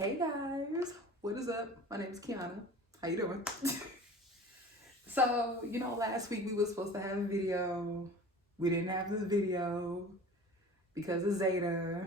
Hey guys, what is up? My name is Kiana. How you doing? So, last week we were supposed to have a video. We didn't have this video because of Zeta.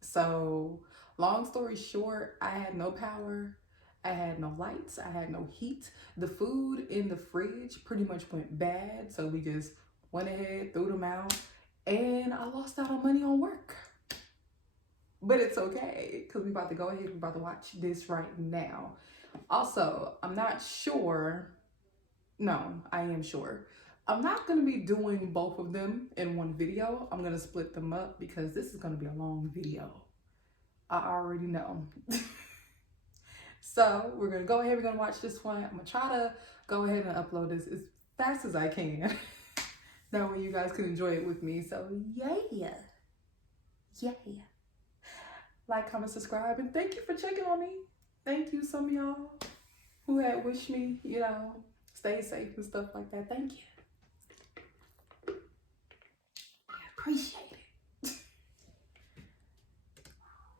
So, long story short, I had no power. I had no lights. I had no heat. The food in the fridge pretty much went bad. So we just went ahead, threw them out, and I lost out on money on work. But it's okay, because we're about to go ahead, we're about to watch this right now. Also, I'm not sure, no, I am sure. I'm not going to be doing both of them in one video. I'm going to split them up because this is going to be a long video. I already know. So, we're going to go ahead, we're going to watch this one. I'm going to try to go ahead and upload this as fast as I can. That way you guys can enjoy it with me. So, yeah. Like, comment, subscribe, and thank you for checking on me. Thank you, some of y'all who had wished me, stay safe and stuff like that. Thank you. I appreciate it.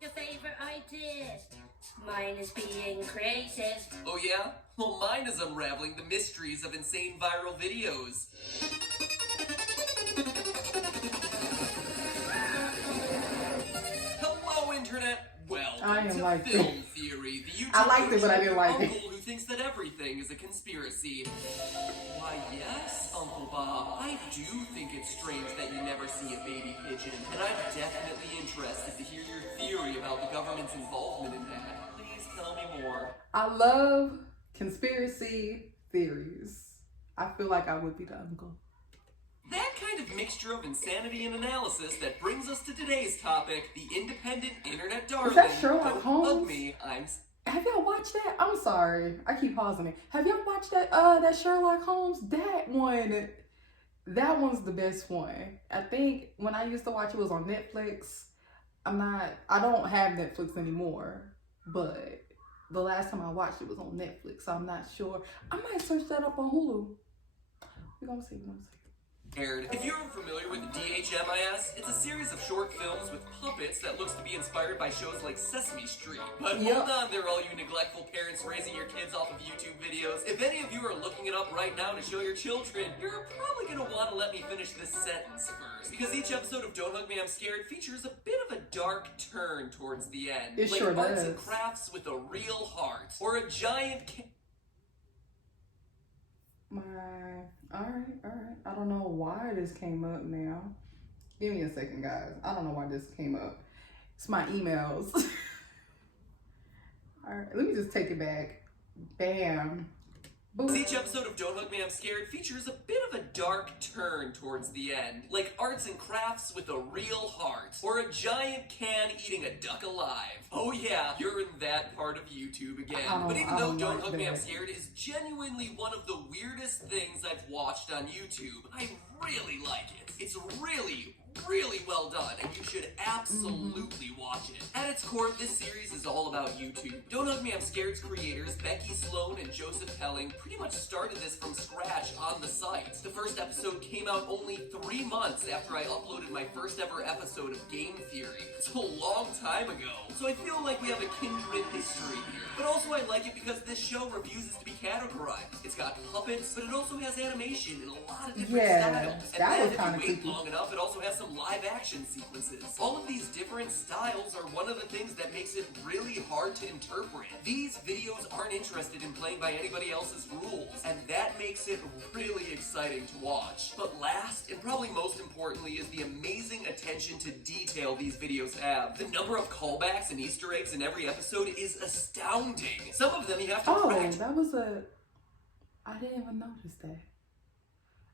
Your favorite idea? Mine is being creative. Oh yeah? Well, mine is unraveling the mysteries of insane viral videos. Internet, welcome to Film Theory, the YouTube I liked it, but I didn't like it. Uncle who thinks that everything is a conspiracy. Why, yes, Uncle Bob, I do think it's strange that you never see a baby pigeon, and I'm definitely interested to hear your theory about the government's involvement in that. Please tell me more. I love conspiracy theories. I feel like I would be the uncle. That kind of mixture of insanity and analysis that brings us to today's topic, the independent internet darling. Is that Sherlock Holmes? Don't hug me, Have y'all watched that? I'm sorry, I keep pausing it. Have y'all watched that Sherlock Holmes? That one's the best one. I think when I used to watch it was on Netflix. I don't have Netflix anymore, but the last time I watched it was on Netflix, so I'm not sure. I might search that up on Hulu. We're gonna see. If you're unfamiliar with DHMIS, it's a series of short films with puppets that looks to be inspired by shows like Sesame Street. But hold on there, all you neglectful parents raising your kids off of YouTube videos. If any of you are looking it up right now to show your children, you're probably going to want to let me finish this sentence first. Because each episode of Don't Hug Me, I'm Scared features a bit of a dark turn towards the end. It like sure arts does. and crafts with a real heart. Or a giant... Alright. I don't know why this came up now. Give me a second, guys. I don't know why this came up. It's my emails. Alright, let me just take it back. Bam. Boom. Each episode of Don't Hug Me, I'm Scared features a bit of a dark turn towards the end. Like arts and crafts with a real heart. Or a giant can eating a duck alive. Oh yeah, you're in that part of YouTube again. But even though Don't Hug Me, I'm Scared is genuinely one of the weirdest things I've watched on YouTube, I really like it. It's really well done, and you should absolutely watch it. At its core, this series is all about YouTube. Don't Hug Me, I'm Scared's creators, Becky Sloan and Joseph Helling, pretty much started this from scratch on the site. The first episode came out only 3 months after I uploaded my first ever episode of Game Theory. It's a long time ago, so I feel like we have a kindred history here. But also I like it because this show refuses to be categorized. It's got puppets, but it also has animation in a lot of different styles. And that was then kind if of you wait creepy. long enough, it also has some live action sequences. All of these different styles are one of the things that makes it really hard to interpret. These videos aren't interested in playing by anybody else's rules, and that makes it really exciting to watch. But last, and probably most importantly, is the amazing attention to detail these videos have. The number of callbacks and Easter eggs in every episode is astounding. Some of them you have to I didn't even notice that.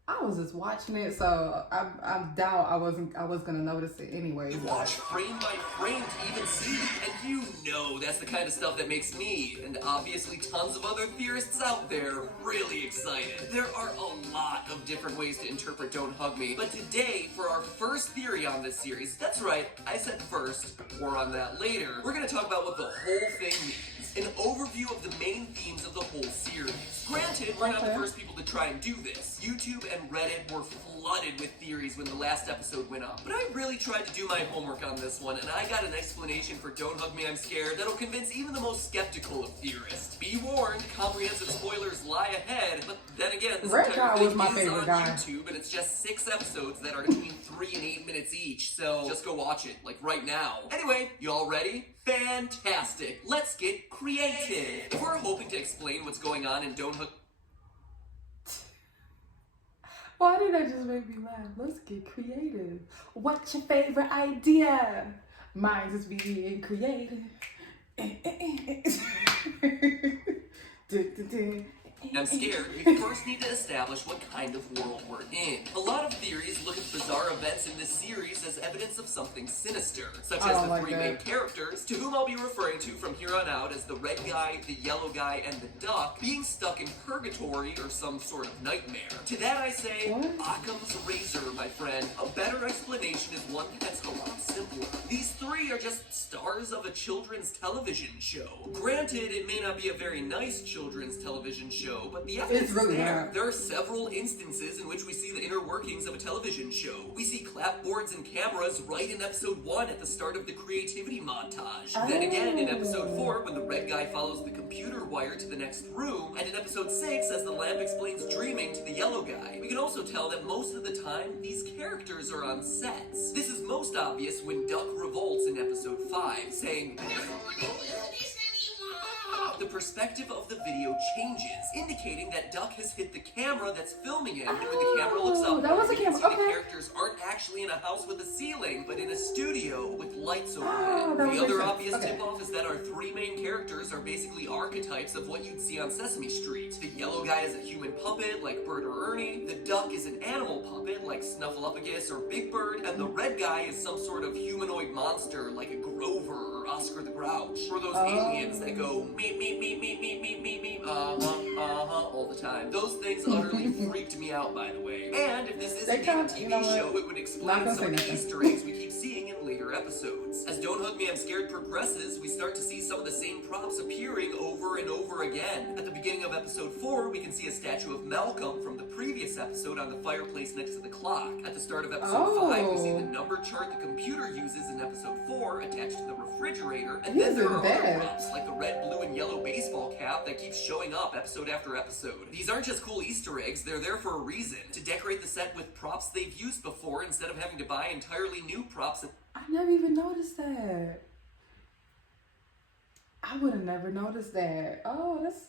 I was just watching it, so I doubt I was gonna notice it anyway. Watch frame by frame to even see, and you know that's the kind of stuff that makes me, and obviously tons of other theorists out there, really excited. There are a lot of different ways to interpret Don't Hug Me, but today, for our first theory on this series, that's right, I said first, more on that later, we're gonna talk about what the whole thing means. An overview of the main themes of the whole series. Granted, Granted, we're not the first people to try and do this. YouTube and Reddit were flooded with theories when the last episode went up. But I really tried to do my homework on this one, and I got an explanation for Don't Hug Me, I'm Scared that'll convince even the most skeptical of theorists. Be warned, comprehensive spoilers lie ahead, but then again, this Red entire Guy thing was my is favorite on guy. YouTube, and it's just 6 episodes that are between 3 and 8 minutes each, so just go watch it, like right now. Anyway, you all ready? Fantastic! Let's get creative! If we're hoping to explain what's going on in Don't Hug... Why did that just make me laugh? Let's get creative. What's your favorite idea? Mine is being creative. I'm Scared, we first need to establish what kind of world we're in. A lot of theories look at bizarre events in this series as evidence of something sinister, such as the 3 main characters, to whom I'll be referring to from here on out as the red guy, the yellow guy, and the duck, being stuck in purgatory or some sort of nightmare. To that I say, Occam's razor, my friend. A better explanation is one that's a lot simpler. These 3 are just stars of a children's television show. Granted, it may not be a very nice children's television show, but the evidence is there. There are several instances in which we see the inner workings of a television show. We see clapboards and cameras right in episode 1 at the start of the creativity montage. Then again in episode 4 when the red guy follows the computer wire to the next room, and in episode 6 as the lamp explains dreaming to the yellow guy. We can also tell that most of the time these characters are on sets. This is most obvious when Duck revolts in episode 5, saying, the perspective of the video changes, indicating that Duck has hit the camera that's filming him, and when the camera looks up, we can see the characters aren't actually in a house with a ceiling, but in a studio with lights overhead. The other obvious tip-off is that our 3 main characters are basically archetypes of what you'd see on Sesame Street. The yellow guy is a human puppet, like Bert or Ernie, the duck is an animal puppet, like Snuffleupagus or Big Bird, and the red guy is some sort of humanoid monster, like a Grover or Oscar the Grouch, or those aliens that go meep meep meep meep meep meep meep meep all the time. Those things utterly freaked me out, by the way. And if this isn't a TV show, it would explain some of the Easter eggs we keep seeing in later episodes. As Don't Hug Me, I'm Scared progresses, we start to see some of the same props appearing over and over again. At the beginning of episode 4, we can see a statue of Malcolm from the previous episode on the fireplace next to the clock. At the start of episode 5, we see the number chart the computer uses in episode 4 attached to the refrigerator, and then there are other props like the red, blue, and yellow baseball cap that keeps showing up episode after episode. These aren't just cool Easter eggs, they're there for a reason, to decorate the set with props they've used before instead of having to buy entirely new props. I never even noticed that. I would have never noticed that. Oh, that's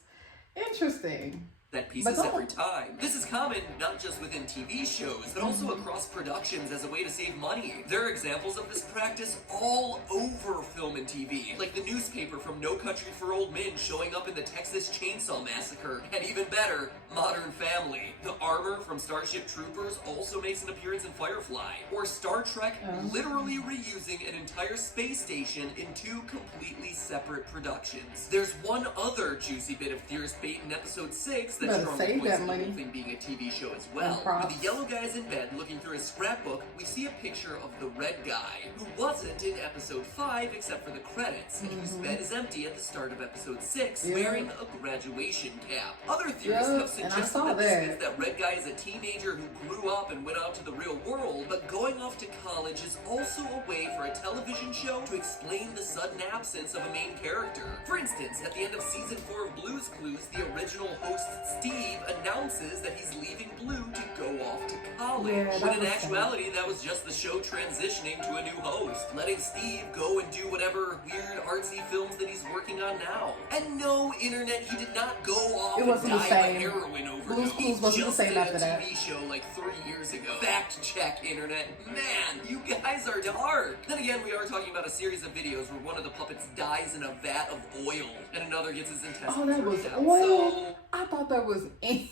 interesting. That pieces every time. This is common not just within TV shows, but also across productions as a way to save money. There are examples of this practice all over film and TV, like the newspaper from No Country for Old Men showing up in the Texas Chainsaw Massacre, and even better, Modern Family. The armor from Starship Troopers also makes an appearance in Firefly, or Star Trek literally reusing an entire space station in 2 completely separate productions. There's one other juicy bit of theorist bait in episode 6 that strongly points to the whole thing being a TV show as well. When the yellow guy's in bed looking through his scrapbook, we see a picture of the red guy, who wasn't in episode 5 except for the credits, and whose bed is empty at the start of episode 6, wearing a graduation cap. Other theorists have suggested that this means that red guy is a teenager who grew up and went out to the real world, but going off to college is also a way for a television show to explain the sudden absence of a main character. For instance, at the end of season 4 of Blue's Clues, the original host Steve announces that he's leaving Blue to go off to college. When in actuality, that was just the show transitioning to a new host, letting Steve go and do whatever weird artsy films that he's working on now. And no, internet, he did not go off and die of a heroin overdose. He just did a TV show like 3 years ago. Fact check, internet. Man, you guys are dark. Then again, we are talking about a series of videos where one of the puppets dies in a vat of oil, and another gets his intestines ripped out. Oil? I thought that was ink.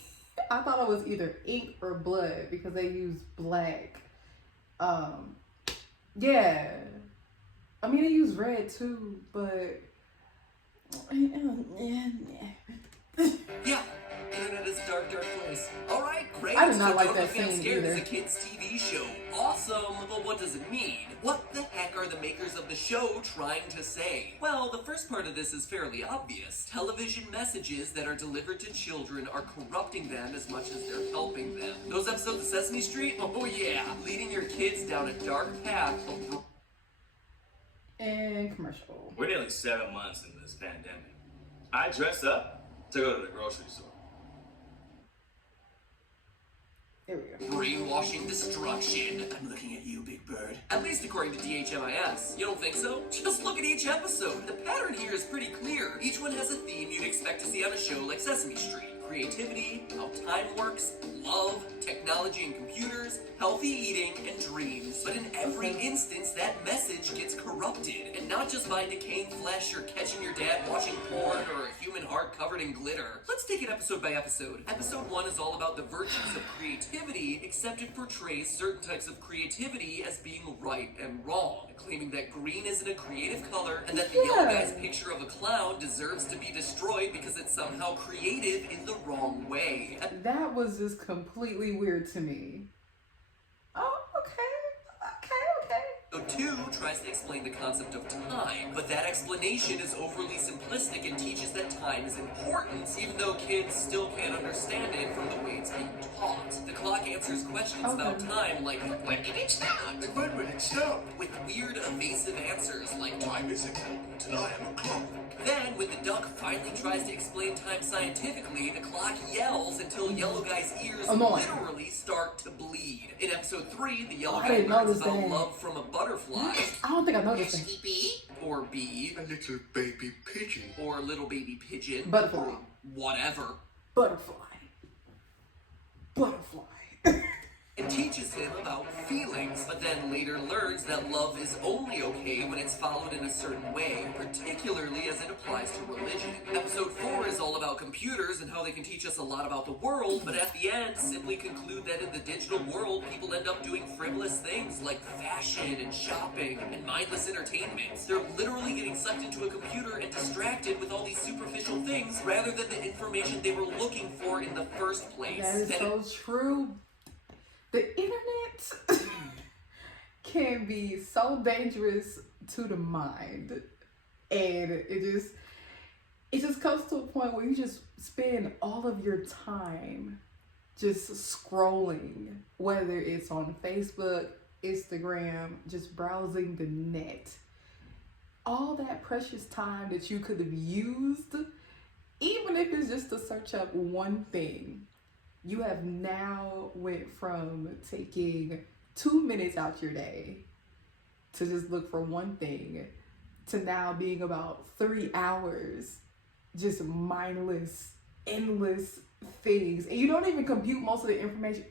I thought it was either ink or blood because they use black. Yeah. I mean, they use red too, but yeah. Internet is a dark, dark place. Alright, great. I did not so like Don't that Hug Me, I'm scene Scared either. is a kid's TV show. Awesome, but what does it mean? What the heck are the makers of the show trying to say? Well, the first part of this is fairly obvious. Television messages that are delivered to children are corrupting them as much as they're helping them. Those episodes of Sesame Street? Oh yeah, leading your kids down a dark path of... And commercial. We're nearly 7 months into this pandemic. I dress up to go to the grocery store. There we go. Brainwashing destruction. I'm looking at you, Big Bird. At least according to DHMIS. You don't think so? Just look at each episode. The pattern here is pretty clear. Each one has a theme you'd expect to see on a show like Sesame Street. Creativity, how time works, love, technology and computers, healthy eating, and dreams. But in every instance, that message gets corrupted. And not just by decaying flesh or catching your dad watching porn or a human heart covered in glitter. Let's take it episode by episode. Episode 1 is all about the virtues of creativity, except it portrays certain types of creativity as being right and wrong, claiming that green isn't a creative color and that the yellow guy's picture of a clown deserves to be destroyed because it's somehow creative in the wrong way. That was just completely weird to me. Oh, okay. Episode 2 tries to explain the concept of time, but that explanation is overly simplistic and teaches that time is important, even though kids still can't understand it from the way it's being taught. The clock answers questions about time like, when did it start? And when will it stop? With weird, evasive answers like, Time is important, and I am a clock. Then, when the duck finally tries to explain time scientifically, the clock yells until Yellow Guy's ears literally start to bleed. In episode 3, the Yellow Guy learns about love from a butterfly. I don't think I noticed that. Or bee. A little baby pigeon. Or little baby pigeon. Butterfly. Or whatever. Butterfly. And teaches him about feelings, but then later learns that love is only okay when it's followed in a certain way, particularly as it applies to religion. Episode 4 is all about computers and how they can teach us a lot about the world, but at the end simply conclude that in the digital world, people end up doing frivolous things like fashion and shopping and mindless entertainment. They're literally getting sucked into a computer and distracted with all these superficial things rather than the information they were looking for in the first place. That is so true. The internet can be so dangerous to the mind, and it just comes to a point where you just spend all of your time just scrolling, whether it's on Facebook, Instagram, just browsing the net. All that precious time that you could have used, even if it's just to search up one thing, you have now went from taking 2 minutes out your day to just look for one thing to now being about 3 hours just mindless, endless things. And you don't even compute most of the information.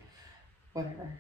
Whatever.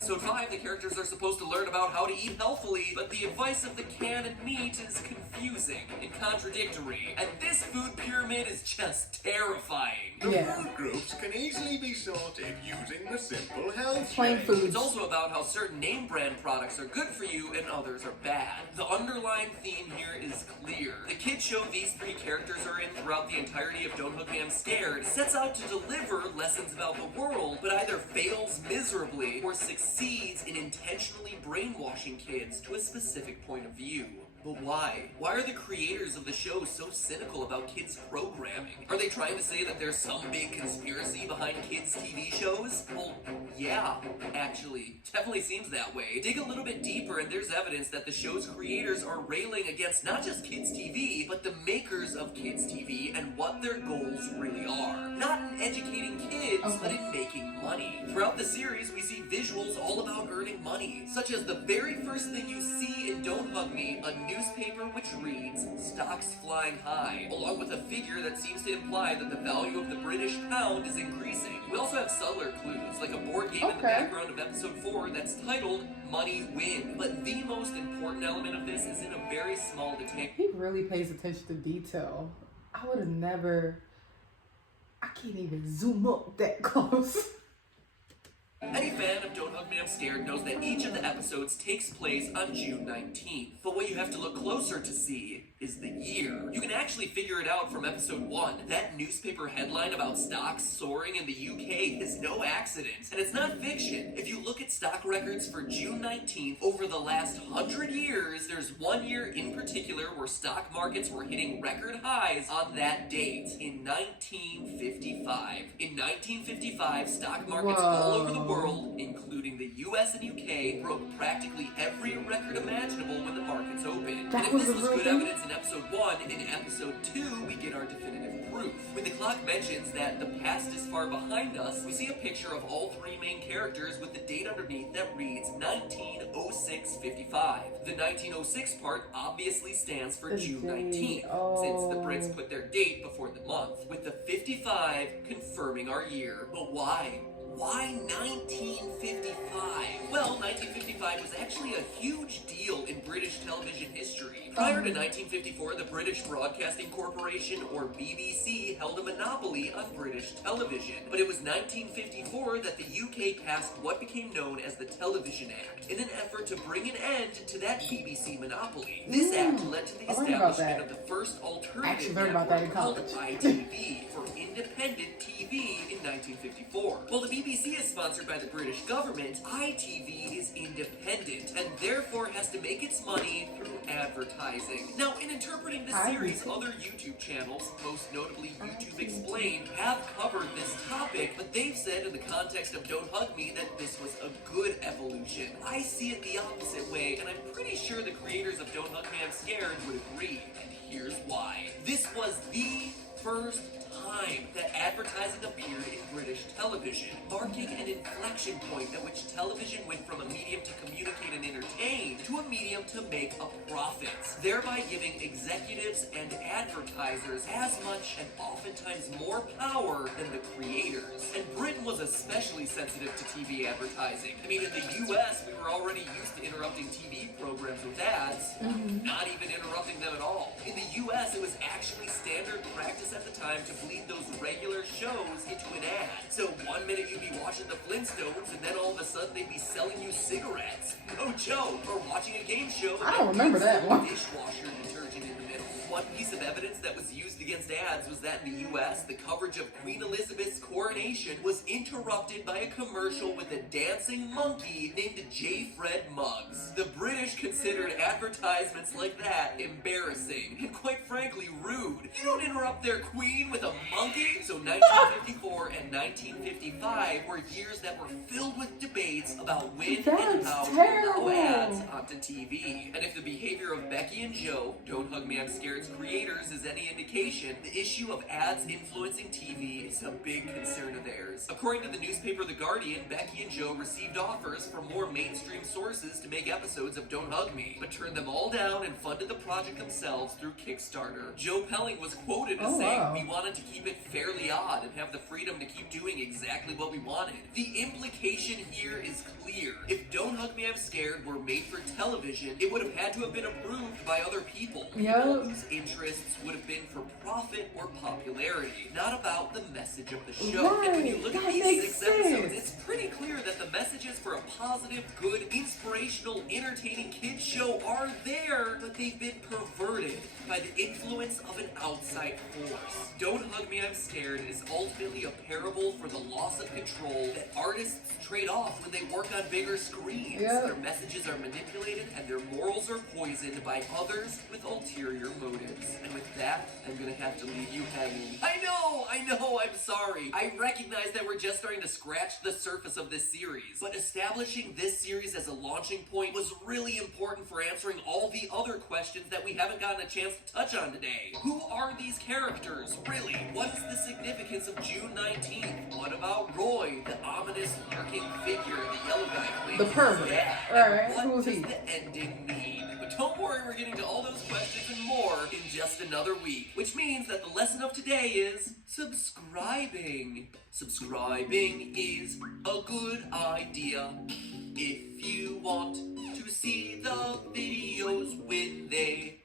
Episode 5, the characters are supposed to learn about how to eat healthily, but the advice of the canned meat is confusing and contradictory, and this food pyramid is just terrifying. The food groups can easily be sorted using the simple health Plain chain. foods. It's also about how certain name brand products are good for you and others are bad. The underlying theme here is clear. The kid show these 3 characters are in throughout the entirety of Don't Hook Me, I'm Scared sets out to deliver lessons about the world, but either fails miserably or succeeds in intentionally brainwashing kids to a specific point of view. But why? Why are the creators of the show so cynical about kids' programming? Are they trying to say that there's some big conspiracy behind kids' TV shows? Well, yeah, actually. Definitely seems that way. Dig a little bit deeper and there's evidence that the show's creators are railing against not just kids' TV, but the makers of kids' TV and what their goals really are. Not in educating kids, but in making money. Throughout the series, we see visuals all about earning money, such as the very first thing you see in Don't Hug Me, a newspaper which reads, "Stocks flying high," along with a figure that seems to imply that the value of the British pound is increasing. We also have subtler clues, like a board game in the background of episode 4 that's titled Money Win. But the most important element of this is in a very small detail. He really pays attention to detail. I would have never... I can't even zoom up that close. Any fan of Don't Hug Me, I'm Scared knows that each of the episodes takes place on June 19th. But what you have to look closer to see is the year. You can actually figure it out from episode 1. That newspaper headline about stocks soaring in the UK is no accident, and it's not fiction. If you look at stock records for June 19th over the last 100 years, there's one year in particular where stock markets were hitting record highs on that date, in 1955. In 1955, stock markets all over the world, including the US and UK, broke practically every record imaginable when the markets opened. That And if was this a was real good thing? evidence in episode 1, in episode 2, we get our definitive proof. When the clock mentions that the past is far behind us, we see a picture of all three main characters with the date underneath that reads 1906-55. The 1906 part obviously stands for The June date. 19th, since the Brits put their date before the month, with the 55 confirming our year. But why? Why 1955? Well, 1955 was actually a huge deal in British television history. Prior to 1954, the British Broadcasting Corporation, or BBC, held a monopoly on British television. But it was 1954 that the UK passed what became known as the Television Act, in an effort to bring an end to that BBC monopoly. This act led to the I learned about establishment that. of the first I actually alternative learned about that in network called college. ITV, for independent TV, in 1954. While the BBC is sponsored by the British government, ITV is independent and therefore has to make its money through advertising. Now, in interpreting this series, other YouTube channels, most notably YouTube Explained, have covered this topic, but they've said in the context of Don't Hug Me that this was a good evolution. I see it the opposite way, and I'm pretty sure the creators of Don't Hug Me, I'm Scared would agree, and here's why. This was the first time that advertising appeared in British television, marking an inflection point at which television went from a medium to communicate and entertain to a medium to make a profit, thereby giving executives and advertisers as much and oftentimes more power than the creators. And Britain was especially sensitive to TV advertising. I mean, in the US, we were already used to interrupting TV programs with ads, not even interrupting them at all. In the US, it was actually standard practice at the time to bleed those regular shows into an ad. So one minute you'd be watching the Flintstones, and then all of a sudden they'd be selling you cigarettes. No joke. Or watching a game show. I don't remember that one. Dishwasher detergent in the middle. One piece of evidence that was used against ads was that in the US, the coverage of Queen Elizabeth's coronation was interrupted by a commercial with a dancing monkey named J. Fred Muggs. The British considered advertisements like that embarrassing and quite frankly rude. You don't interrupt their queen with a monkey. So 1954 and 1955 were years that were filled with debates about when and That's how to terrible. allow ads onto TV. And if the behavior of Becky and Joe, Don't Hug Me, I'm Scared's creators, is any indication, the issue of ads influencing TV is a big concern of theirs. According to the newspaper The Guardian, Becky and Joe received offers from more mainstream sources to make episodes of Don't Hug Me, but turned them all down and funded the project themselves through Kickstarter. Joe Pelling was quoted as saying, "We wanted to keep it fairly odd and have the freedom to keep doing exactly what we wanted." The implication here is clear. If Don't Hug Me, I'm Scared were made for television, it would have had to have been approved by other people. People whose interests would have been for profit or popularity, not about the message of the show. And when you look at these 6 episodes, it's pretty clear that the messages for a positive, good, inspirational, entertaining kids show are there, but they've been perverted by the influence of an outside force. Don't Hug Me, I'm Scared is ultimately a parable for the loss of control that artists trade off when they work on bigger screens. Their messages are manipulated and their morals are poisoned by others with ulterior motives. And with that, I'm gonna have to leave you hanging. I know, I'm sorry. I recognize that we're just starting to scratch the surface of this series, but establishing this series as a launching point was really important for answering all the other questions that we haven't gotten a chance to touch on today. Who are these characters, really? What is the significance of June 19th? What about Roy, the ominous lurking figure the yellow guy plays? The pervert. Alright, What who's does he? the ending mean? But don't worry, we're getting to all those questions and more in just another week. Which means that the lesson of today is subscribing. Subscribing is a good idea if you want to see the videos when they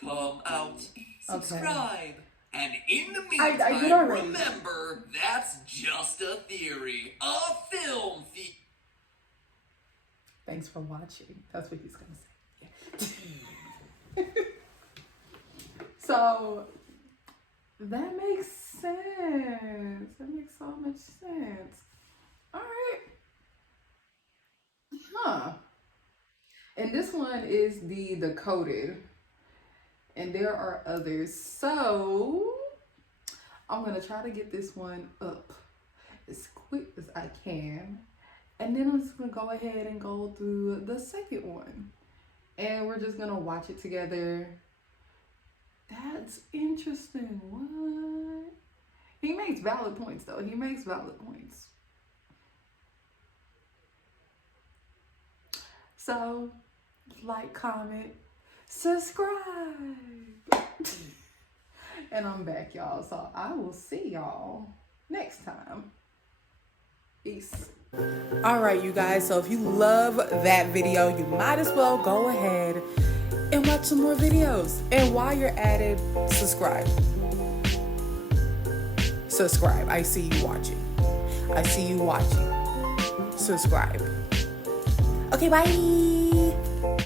come out. Subscribe. And in the meantime, remember, that's just a theory. A film theory. Thanks for watching. That's what he's gonna say. Yeah. So That makes sense. That makes so much sense. All right. Huh. And this one is the Decoded. And there are others. So I'm going to try to get this one up as quick as I can. And then I'm just going to go ahead and go through the second one. And we're just going to watch it together. That's interesting. What? He makes valid points, though. He makes valid points. So, like, comment, subscribe. And I'm back, y'all. So I will see y'all next time. Peace. All right, you guys. So if you love that video, you might as well go ahead and watch some more videos. And while you're at it, subscribe. Subscribe. I see you watching. I see you watching. Subscribe. Okay, bye.